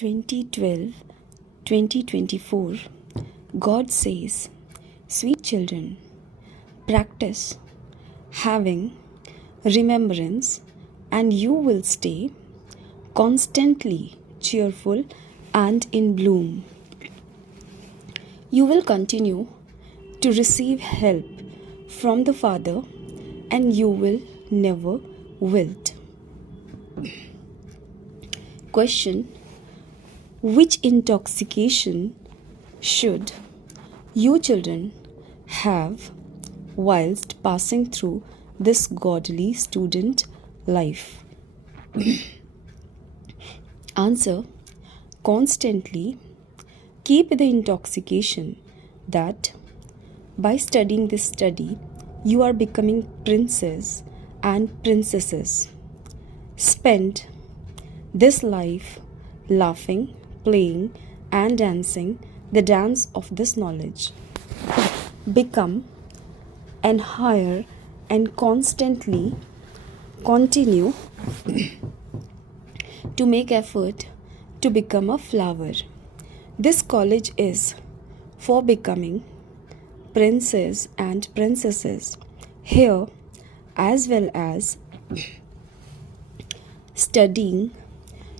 2012-2024, God says, "Sweet children, practice having remembrance, and you will stay constantly cheerful and in bloom. You will continue to receive help from the Father, and you will never wilt." Question: which intoxication should you children have whilst passing through this godly student life? Answer: constantly keep the intoxication that by studying this study you are becoming princes and princesses. Spend this life laughing, playing, and dancing the dance of this knowledge. Become and higher and constantly continue to make effort to become a flower. This college is for becoming princes and princesses. Here, as well as studying,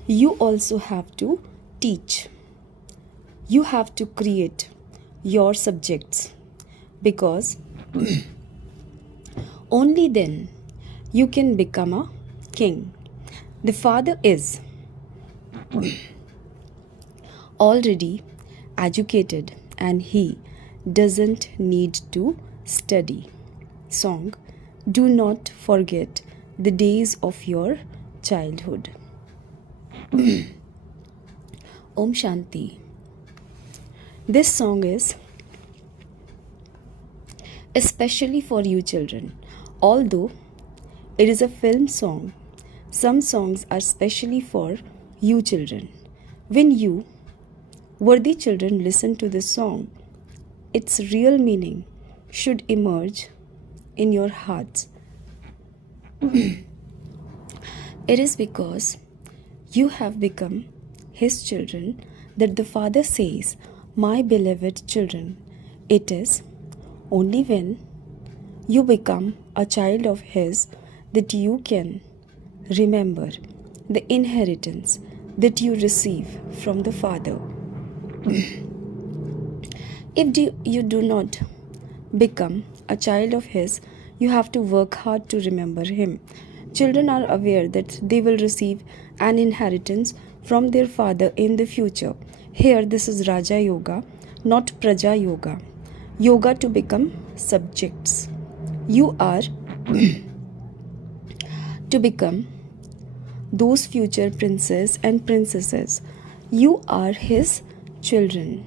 you also have to teach. You have to create your subjects, because only then you can become a king. The Father is already educated and he doesn't need to study. Song: do not forget the days of your childhood. Om Shanti. This song is especially for you children. Although it is a film song, some songs are specially for you children. When you, worthy children, listen to this song, its real meaning should emerge in your hearts. It is because you have become his children that the Father says, "My beloved children." It is only when you become a child of his that you can remember the inheritance that you receive from the Father. If you do not become a child of his, you have to work hard to remember him. Children are aware that they will receive an inheritance from their father in the future. Here, this is Raja Yoga, not Praja Yoga. Yoga to become subjects. You are to become those future princes and princesses. You are his children.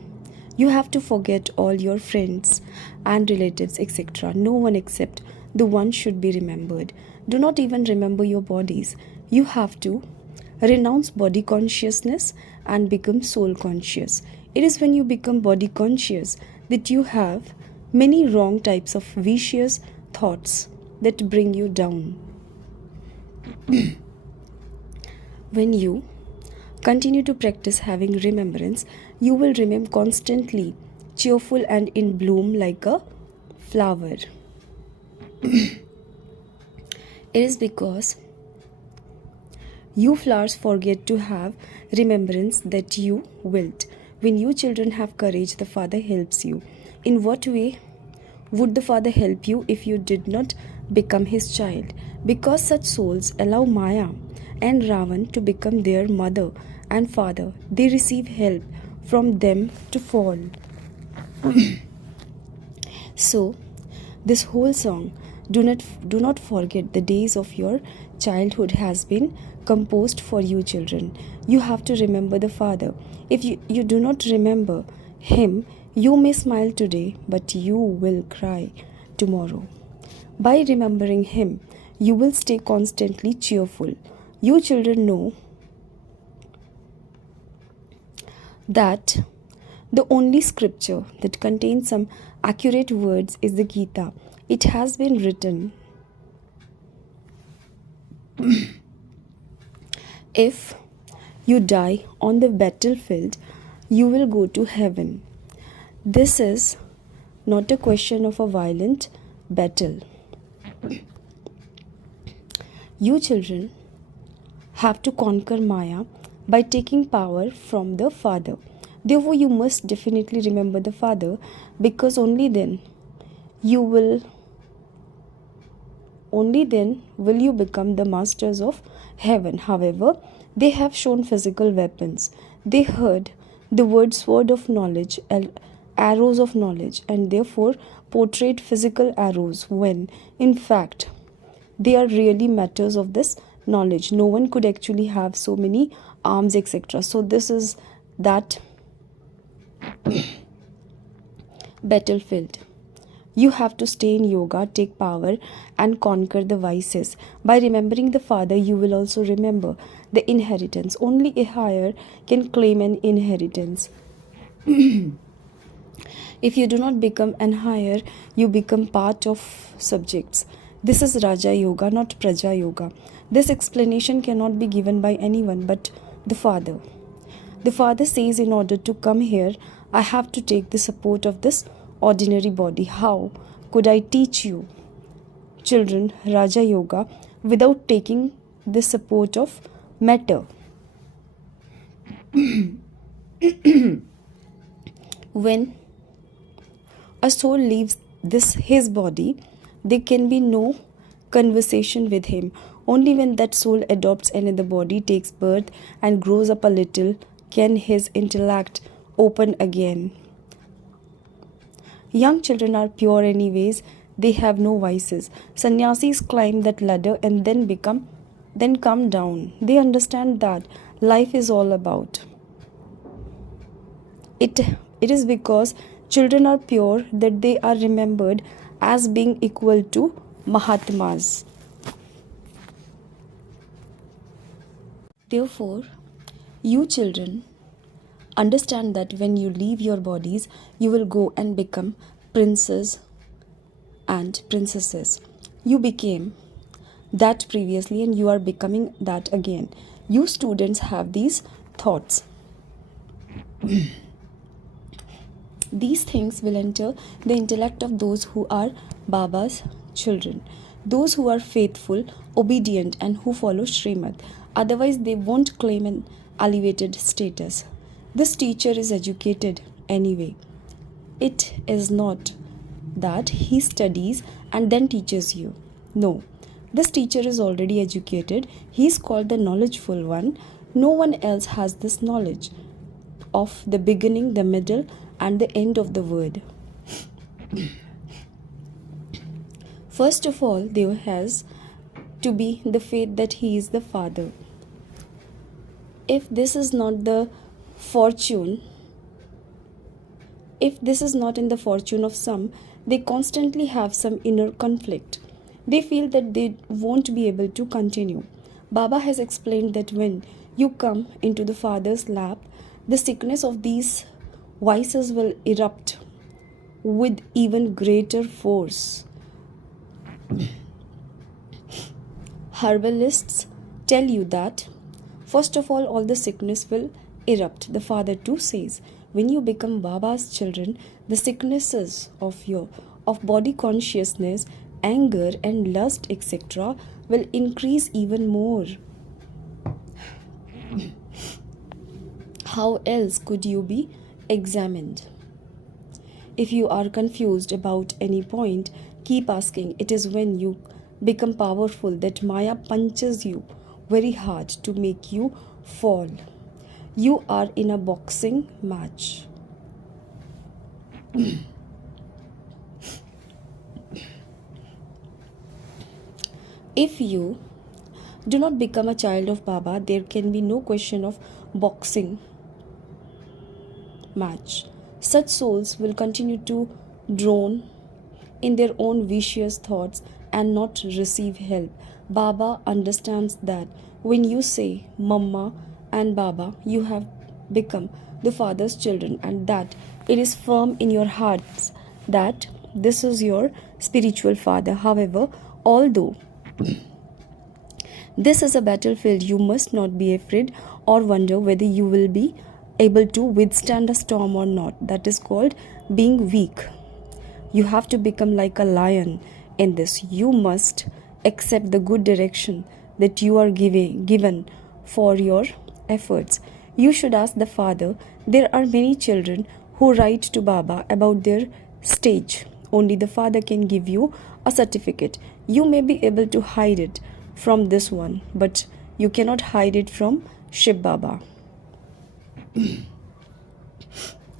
You have to forget all your friends and relatives, etc. No one except the one should be remembered. Do not even remember your bodies. You have to renounce body consciousness and become soul conscious. It is when you become body conscious that you have many wrong types of vicious thoughts that bring you down. When you continue to practice having remembrance, you will remain constantly cheerful and in bloom like a flower. It is because you flowers forget to have remembrance that you wilt. When you children have courage, the Father helps you. In what way would the Father help you if you did not become his child? Because such souls allow Maya and Ravan to become their mother and father, they receive help from them to fall. So, this whole song, do not forget the days of your childhood, has been composed for you children. You have to remember the Father. If you do not remember him, you may smile today, but you will cry tomorrow. By remembering him, you will stay constantly cheerful. You children know that the only scripture that contains some accurate words is the Gita. It has been written, if you die on the battlefield, you will go to heaven. This is not a question of a violent battle. You children have to conquer Maya by taking power from the Father. Therefore, you must definitely remember the Father, because only then will you become the masters of heaven. However, they have shown physical weapons. They heard the word sword of knowledge, arrows of knowledge, and therefore portrayed physical arrows when, in fact, they are really matters of this knowledge. No one could actually have so many arms, etc. So this is that battlefield. You have to stay in yoga, take power, and conquer the vices. By remembering the Father, you will also remember the inheritance. Only a higher can claim an inheritance. If you do not become an higher, you become part of subjects. This is Raja Yoga, not Praja Yoga. This explanation cannot be given by anyone but the Father. The Father says, in order to come here, I have to take the support of this ordinary body. How could I teach you, children, Raja Yoga without taking the support of matter? When a soul leaves his body, there can be no conversation with him. Only when that soul adopts another body, takes birth, and grows up a little, can his intellect open again. Young children are pure anyways. They have no vices. Sannyasis climb that ladder and then come down. They understand that life is all about it. It is because children are pure that they are remembered as being equal to Mahatmas. Therefore, you children understand that when you leave your bodies, you will go and become princes and princesses. You became that previously and you are becoming that again. You students have these thoughts. These things will enter the intellect of those who are Baba's children, those who are faithful, obedient, and who follow Srimad. Otherwise, they won't claim an elevated status. This teacher is educated anyway. It is not that he studies and then teaches you. No, this teacher is already educated. He is called the knowledgeful one. No one else has this knowledge of the beginning, the middle, and the end of the word. First of all, there has to be the faith that he is the Father. If this is not the fortune, if this is not in the fortune of some, they constantly have some inner conflict. They feel that they won't be able to continue. Baba has explained that when you come into the Father's lap, the sickness of these vices will erupt with even greater force. Herbalists tell you that first of all the sickness will erupt. The Father too says, when you become Baba's children, the sicknesses of body consciousness, anger and lust, etc. will increase even more. How else could you be examined? If you are confused about any point, keep asking. It is when you become powerful that Maya punches you very hard to make you fall. You are in a boxing match. If you do not become a child of Baba, there can be no question of boxing match. Such souls will continue to drown in their own vicious thoughts and not receive help. Baba understands that when you say Mama and Baba, you have become the Father's children, and that it is firm in your hearts that this is your spiritual father. However, although This is a battlefield. You must not be afraid or wonder whether you will be able to withstand a storm or not. That is called being weak. You have to become like a lion in this. You must accept the good direction that you are given for your efforts. You should ask the Father. There are many children who write to Baba about their stage. Only the Father can give you a certificate. You may be able to hide it from this one, but you cannot hide it from shivbaba.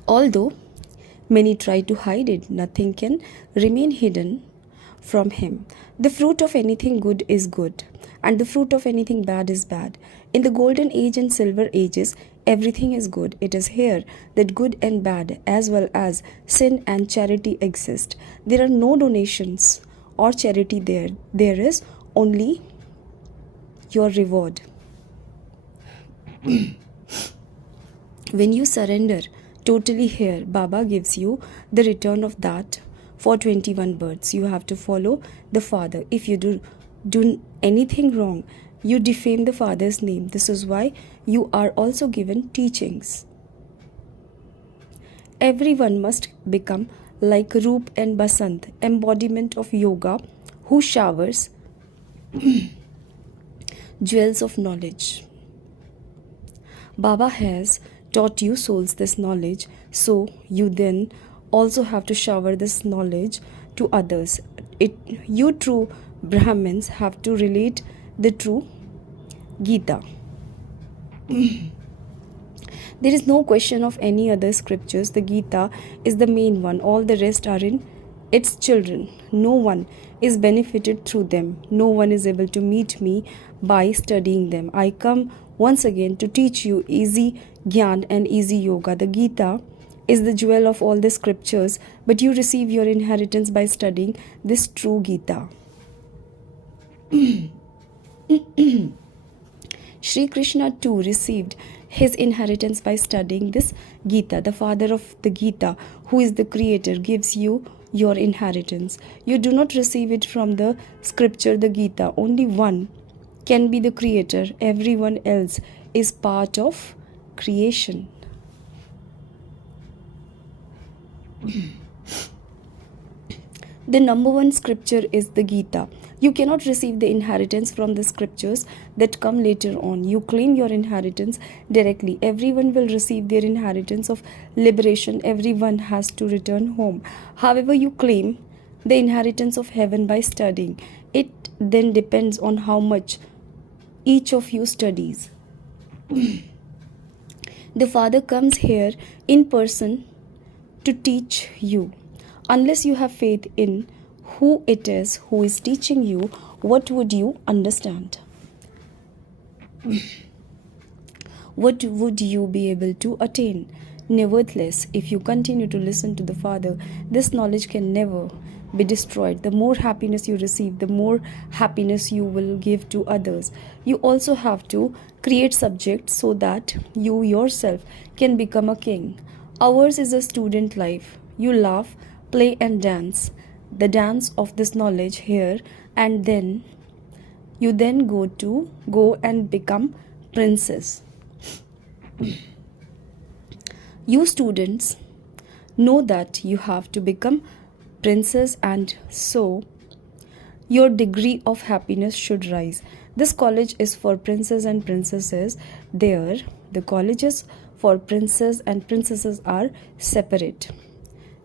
Although many try to hide it, nothing can remain hidden from him. The fruit of anything good is good, and the fruit of anything bad is bad. In the golden age and silver ages, everything is good. It is here that good and bad, as well as sin and charity, exist. There are no donations or charity there. There is only your reward. When you surrender totally here, Baba gives you the return of that for 21 births. You have to follow the Father. If you do anything wrong, you defame the Father's name. This is why you are also given teachings. Everyone must become like Roop and Basant, embodiment of yoga, who showers jewels of knowledge. Baba has taught you souls this knowledge, so you then also have to shower this knowledge to others. You true Brahmins have to relate the true Gita. There is no question of any other scriptures. The Gita is the main one. All the rest are in its children. No one is benefited through them. No one is able to meet me by studying them. I come once again to teach you easy Gyan and easy yoga. The Gita is the jewel of all the scriptures, but you receive your inheritance by studying this true Gita. Sri Krishna too received his inheritance by studying this Gita. The father of the Gita, who is the creator, gives you your inheritance. You do not receive it from the scripture, the Gita. Only one can be the creator. Everyone else is part of creation. The number one scripture is the Gita. You cannot receive the inheritance from the scriptures that come later on. You claim your inheritance directly. Everyone will receive their inheritance of liberation. Everyone has to return home. However, you claim the inheritance of heaven by studying. It then depends on how much each of you studies. The Father comes here in person to teach you. Unless you have faith in who it is who is teaching you, what would you understand? What would you be able to attain? Nevertheless, if you continue to listen to the Father, this knowledge can never be destroyed. The more happiness you receive, the more happiness you will give to others. You also have to create subjects so that you yourself can become a king. Ours is a student life. You laugh, play and dance. The dance of this knowledge here, and then you then go and become princes. You students know that you have to become princes, and so your degree of happiness should rise. This college is for princes and princesses. There, the colleges for princes and princesses are separate.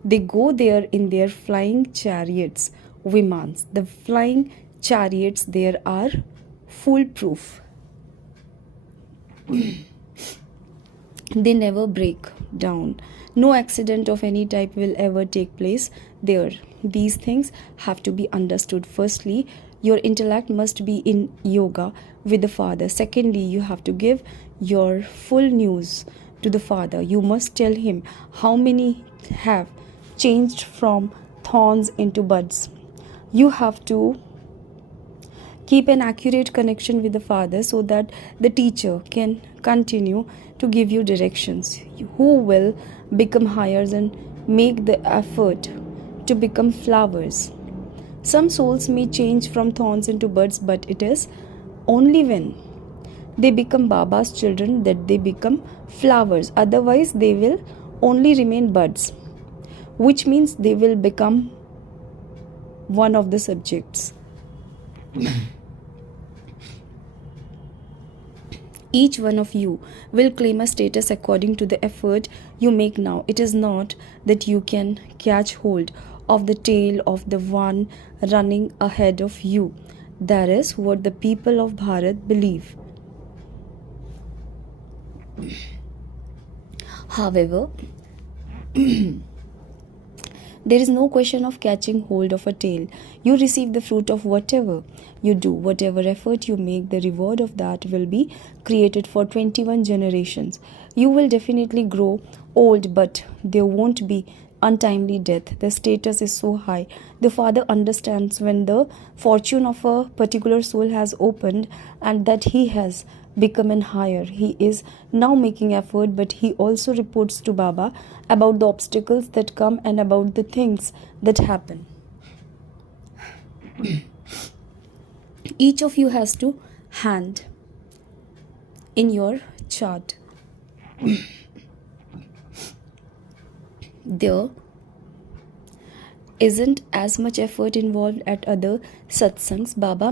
They go there in their flying chariots, Vimans. The flying chariots there are foolproof. They never break down. No accident of any type will ever take place there. These things have to be understood. Firstly, your intellect must be in yoga with the Father. Secondly, you have to give your full news to the Father. You must tell him how many have changed from thorns into buds. You have to keep an accurate connection with the Father so that the teacher can continue to give you directions. Who will become higher and make the effort to become flowers. Some souls may change from thorns into buds, but it is Only when they become Baba's children that they become flowers. Otherwise, they will only remain buds, which means they will become one of the subjects. Each one of you will claim a status according to the effort you make now. It is not that you can catch hold of the tail of the one running ahead of you. That is what the people of Bharat believe. However, there is no question of catching hold of a tail. You receive the fruit of whatever you do, whatever effort you make, the reward of that will be created for 21 generations. You will definitely grow old, but there won't be untimely death. The status is so high. The Father understands when the fortune of a particular soul has opened and that he has become an higher. He is now making effort, but he also reports to Baba about the obstacles that come and about the things that happen. Each of you has to hand in your chart. There isn't as much effort involved at other satsangs. Baba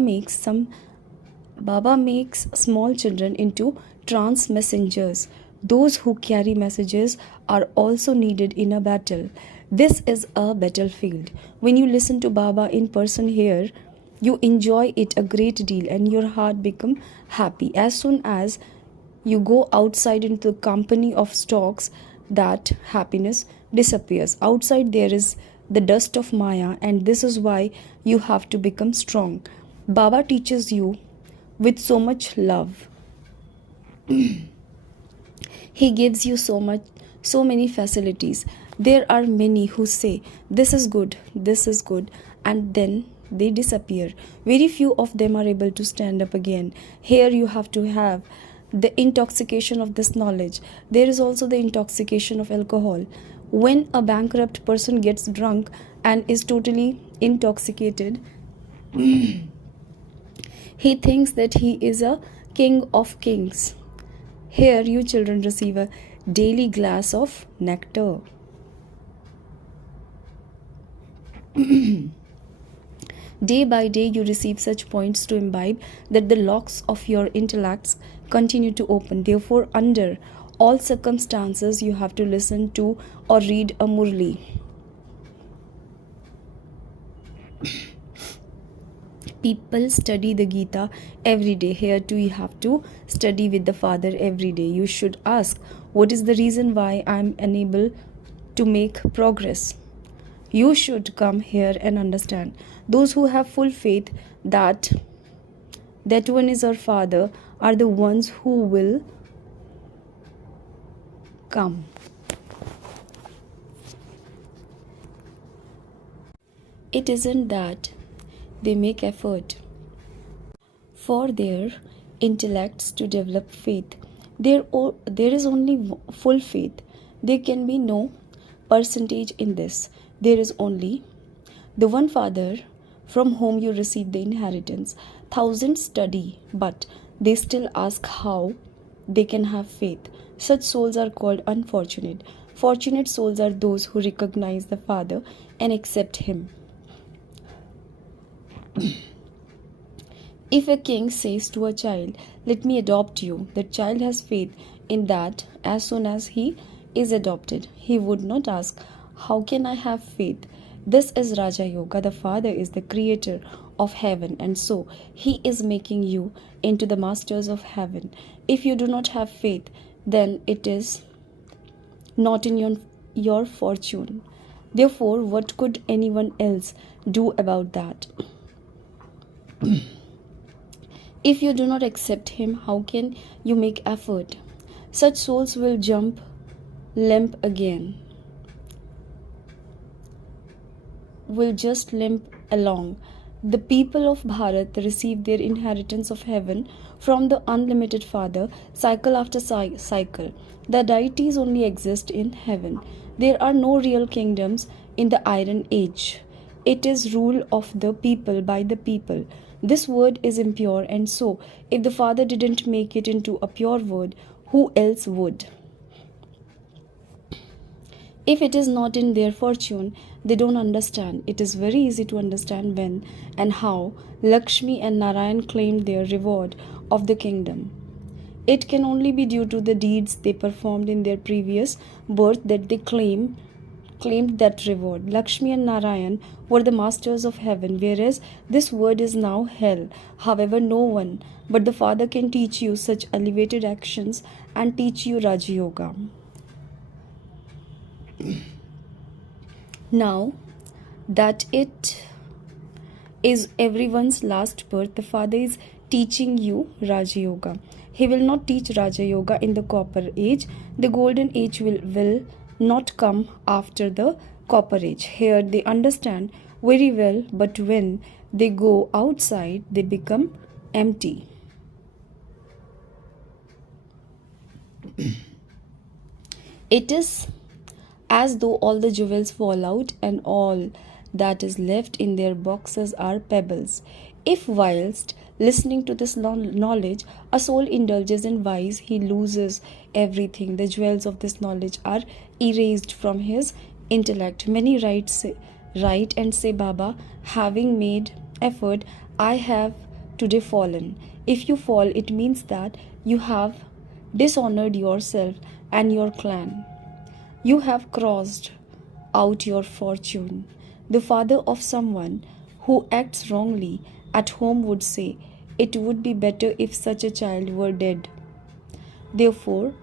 makes small children into trance messengers. Those who carry messages are also needed in a battle. This is a battlefield. When you listen to Baba in person here, you enjoy it a great deal and your heart becomes happy. As soon as you go outside into the company of stalks, that happiness disappears. Outside there is the dust of Maya, and this is why you have to become strong. Baba teaches you with so much love. He gives you so many facilities. There are many who say, this is good, and then they disappear. Very few of them are able to stand up again. Here you have to have the intoxication of this knowledge. There is also the intoxication of alcohol. When a bankrupt person gets drunk and is totally intoxicated, he thinks that he is a king of kings. Here you children receive a daily glass of nectar. Day by day you receive such points to imbibe that the locks of your intellects continue to open. Therefore, under all circumstances, you have to listen to or read a Murli. People study the Gita every day. Here too you have to study with the Father every day. You should ask, what is the reason why I am unable to make progress? You should come here and understand. Those who have full faith that one is our Father are the ones who will come. It isn't that they make effort for their intellects to develop faith. There is only full faith. There can be no percentage in this. There is only the one Father from whom you receive the inheritance. Thousands study, but they still ask how they can have faith. Such souls are called unfortunate. Fortunate souls are those who recognize the Father and accept Him. If a king says to a child, let me adopt you, the child has faith in that as soon as he is adopted. He would not ask, how can I have faith? This is Raja Yoga. The Father is the creator of heaven, and so He is making you into the masters of heaven. If you do not have faith, then it is not in your fortune. Therefore, what could anyone else do about that? If you do not accept Him, how can you make effort? Such souls will jump limp again, will just limp along. The people of Bharat receive their inheritance of heaven from the unlimited Father, cycle after cycle. The deities only exist in heaven. There are no real kingdoms in the Iron Age. It is rule of the people by the people. This word is impure, and so, if the Father didn't make it into a pure word, who else would? If it is not in their fortune, they don't understand. It is very easy to understand when and how Lakshmi and Narayan claimed their reward of the kingdom. It can only be due to the deeds they performed in their previous birth that they claimed that reward. Lakshmi and Narayan were the masters of heaven, whereas this world is now hell. However, no one but the Father can teach you such elevated actions and teach you Rajyoga. Now that it is everyone's last birth, the Father is teaching you Raja Yoga. He will not teach Raja Yoga in the copper age. The golden age will not come after the copper age. Here they understand very well, but when they go outside, they become empty. It is as though all the jewels fall out and all that is left in their boxes are pebbles. If whilst listening to this knowledge, a soul indulges in vice, he loses everything. The jewels of this knowledge are erased from his intellect. Many write and say, Baba, having made effort, I have today fallen. If you fall, it means that you have dishonored yourself and your clan. You have crossed out your fortune. The father of someone who acts wrongly at home would say, it would be better if such a child were dead. Therefore,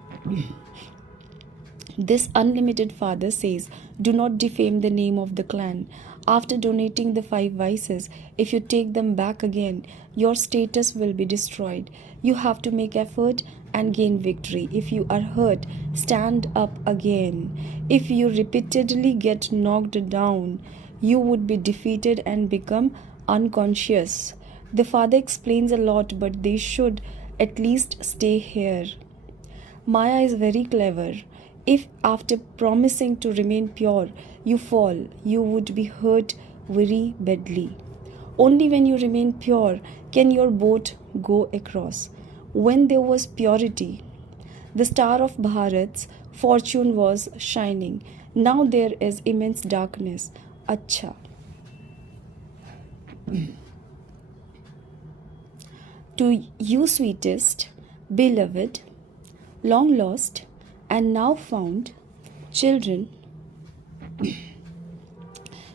this unlimited Father says, do not defame the name of the clan. After donating the 5 vices, if you take them back again, your status will be destroyed. You have to make effort and gain victory. If you are hurt, stand up again. If you repeatedly get knocked down, you would be defeated and become unconscious. The Father explains a lot, but they should at least stay here. Maya is very clever. If after promising to remain pure, you fall, you would be hurt very badly. Only when you remain pure can your boat go across. When there was purity, the star of Bharat's fortune was shining. Now there is immense darkness. Acha. To you, sweetest, beloved, long lost, and now found children,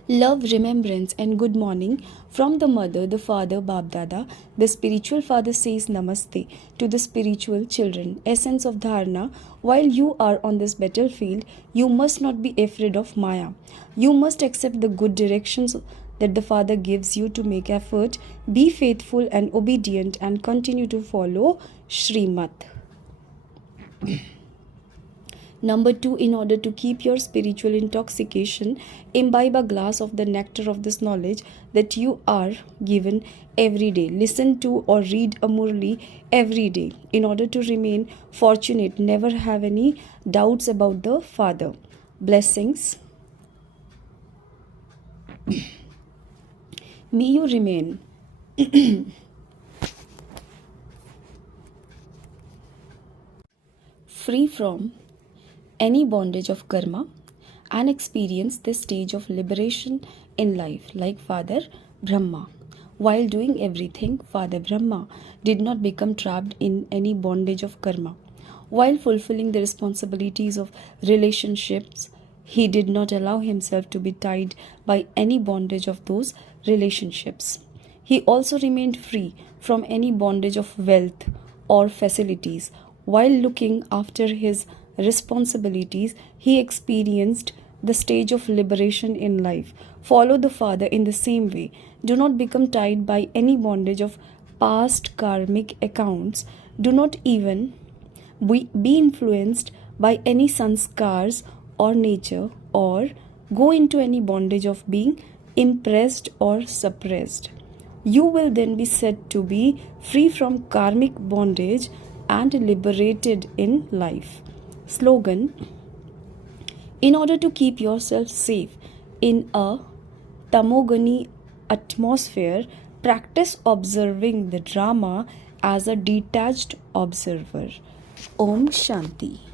love, remembrance, and good morning from the mother, the father, Bab Dada. The spiritual father says namaste to the spiritual children. Essence of dharana: while you are on this battlefield, you must not be afraid of Maya. You must accept the good directions that the Father gives you to make effort, be faithful and obedient, and continue to follow Srimat. Number 2, in order to keep your spiritual intoxication, imbibe a glass of the nectar of this knowledge that you are given every day. Listen to or read a Murli every day. In order to remain fortunate, never have any doubts about the Father. Blessings. May you remain free from any bondage of karma and experience this stage of liberation in life like Father Brahma. While doing everything, Father Brahma did not become trapped in any bondage of karma. While fulfilling the responsibilities of relationships, he did not allow himself to be tied by any bondage of those relationships. He also remained free from any bondage of wealth or facilities. While looking after his responsibilities, he experienced the stage of liberation in life. Follow the Father in the same way. Do not become tied by any bondage of past karmic accounts. Do not even be influenced by any sanskars or nature, or go into any bondage of being impressed or suppressed. You will then be said to be free from karmic bondage and liberated in life. Slogan: in order to keep yourself safe in a tamogani atmosphere, Practice observing the drama as a detached observer. Om Shanti.